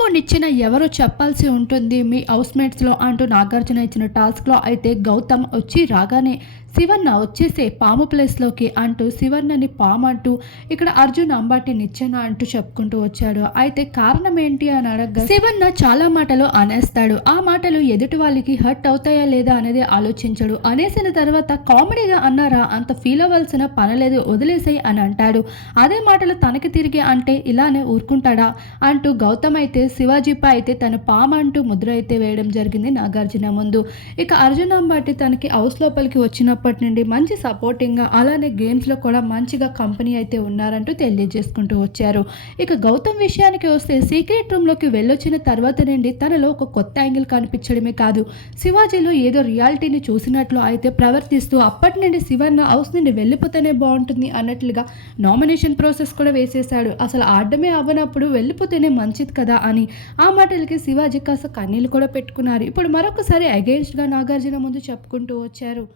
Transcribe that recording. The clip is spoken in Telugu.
పాము నిచ్చిన ఎవరో చెప్పాల్సి ఉంటుంది. మీ హౌస్మేట్స్లో అంటూ నాగార్జున ఇచ్చిన టాస్క్లో అయితే గౌతమ్ వచ్చి రాగానే శివన్న వచ్చేసే పాము ప్లేస్లోకి అంటూ శివన్నని పాము అంటూ ఇక్కడ అర్జున్ అంబాటి నిచ్చెన అంటూ చెప్పుకుంటూ వచ్చాడు. అయితే కారణం ఏంటి అని అడగగా శివన్న చాలా మాటలు అనేస్తాడు. ఆ మాటలు ఎదుటి వాళ్ళకి హర్ట్ అవుతాయా లేదా అనేది ఆలోచించడు. అనేసిన తర్వాత కామెడీగా అన్నారా అంత ఫీల్ అవ్వాల్సిన పనలేదు వదిలేసాయి అని అంటాడు. అదే మాటలు తనకి తిరిగి అంటే ఇలానే ఊరుకుంటాడా అంటూ గౌతమ్ అయితే శివాజీపై అయితే తన పాము అంటూ ముద్ర అయితే వేయడం జరిగింది నాగార్జున ముందు. ఇక అర్జున్ అంబాటి తనకి హౌస్ లోపలికి చిన్నప్పటి నుండి మంచి సపోర్టింగ్గా అలానే గేమ్స్లో కూడా మంచిగా కంపెనీ అయితే ఉన్నారంటూ తెలియజేసుకుంటూ వచ్చారు. ఇక గౌతమ్ విషయానికి వస్తే సీక్రెట్ రూమ్లోకి వెళ్ళొచ్చిన తర్వాత నుండి తనలో ఒక కొత్త యాంగిల్ కనిపించడమే కాదు. శివాజీలో ఏదో రియాలిటీని చూసినట్లు అయితే ప్రవర్తిస్తూ అప్పటి నుండి శివన్న హౌస్ నుండి వెళ్ళిపోతేనే బాగుంటుంది అన్నట్లుగా నామినేషన్ ప్రాసెస్ కూడా వేసేశాడు. అసలు ఆడమే అవ్వనప్పుడు వెళ్ళిపోతేనే మంచిది కదా అని. ఆ మాటలకి శివాజీ కాస్త కన్నీళ్ళు కూడా పెట్టుకున్నారు. ఇప్పుడు మరొకసారి అగేన్స్ట్గా నాగార్జున ముందు చెప్పుకుంటూ వచ్చారు.